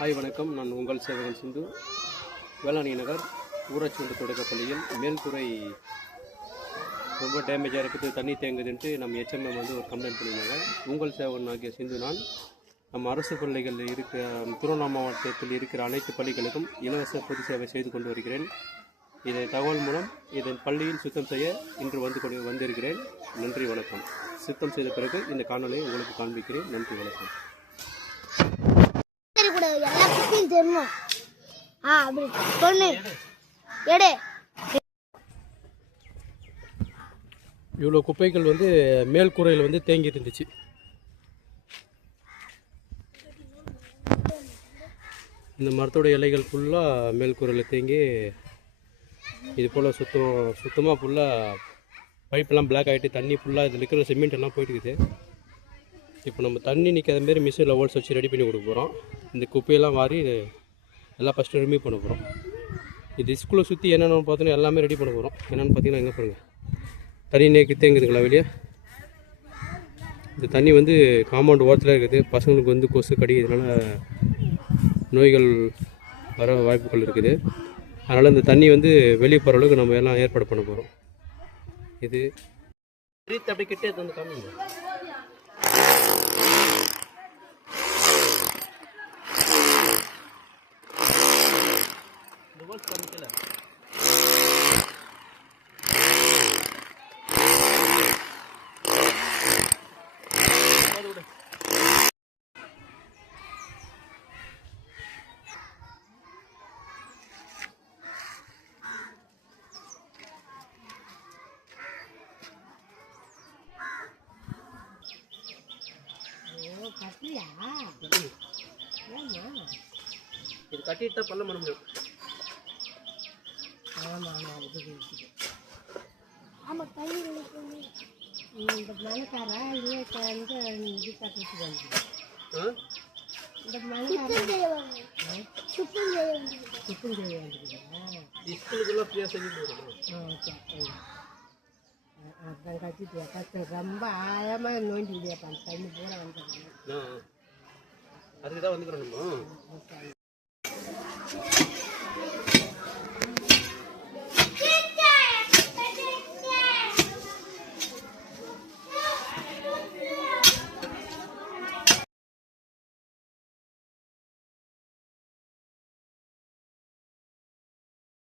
Hi வணக்கம். நான் உங்கள் சேவகன் சிந்து. வேளாண் நகர் ஊராட்சி ஒன்று தொடக்கப்பள்ளியில் மேல்கூரை ரொம்ப டேமேஜாக இருக்குது, தண்ணி தேங்குதுன்ட்டு நம்ம HMM ஒரு கம்ப்ளைண்ட் பண்ணியிருந்தாங்க. உங்கள் சேவகன் ஆகிய சிந்து நான் நம்ம அரசு பள்ளிகள் இருக்கிற திருவண்ணாமலை மாவட்டத்தில் இருக்கிற அனைத்து பள்ளிகளுக்கும் இலவச பொது சேவை செய்து கொண்டு வருகிறேன். இதை தகவல் மூலம் இதன் பள்ளியில் சுத்தம் செய்ய இன்று வந்திருக்கிறேன். நன்றி வணக்கம். சுத்தம் செய்த பிறகு இந்த காணொலியை உங்களுக்கு காண்பிக்கிறேன். நன்றி வணக்கம். இவ்வளோ குப்பைகள் மேல் கூரையில் தேங்கி இருந்துச்சு. இந்த மரத்தோட இலைகள் ஃபுல்லாக மேல் கூரையில் தேங்கி இது போல் சுத்தமாக ஃபுல்லாக பைப்பெல்லாம் பிளாக் ஆகிட்டு தண்ணி ஃபுல்லாக இதில் இருக்கிற சிமெண்ட் எல்லாம் போயிட்டுக்குது. இப்போ நம்ம தண்ணி நிற்காத மாரி மிஷினில் ஹோல்ஸ் வச்சு ரெடி பண்ணி கொடுக்க போகிறோம். இந்த குப்பையெல்லாம் மாறி எல்லாம் ஃபஸ்ட்டு ரிமூவ் பண்ண போகிறோம். இது ஸ்கூலில் சுற்றி என்னென்னு பார்த்தோன்னா எல்லாமே ரெடி பண்ண போகிறோம். என்னென்னு பார்த்தீங்கன்னா எங்கே பாருங்கள், தண்ணி நேக்கு தேங்குதுங்களா வெளியே. இந்த தண்ணி காம்பவுண்ட் ஓரத்தில் இருக்குது. பசங்களுக்கு கொசு கடி இதனால் நோய்கள் வர வாய்ப்புகள் இருக்குது. அதனால் இந்த தண்ணி வெளியே போகிற அளவுக்கு நம்ம எல்லாம் ஏற்பாடு பண்ண போகிறோம். இது அப்படி கிட்டே காமிங்க. இது கட்டிட்டு பல்ல பண்ண முடியும். ரொம்ப ஆழமா நோண்டி தண்ணி பூரா அதுக்குதான் வந்துக்கிறோம்.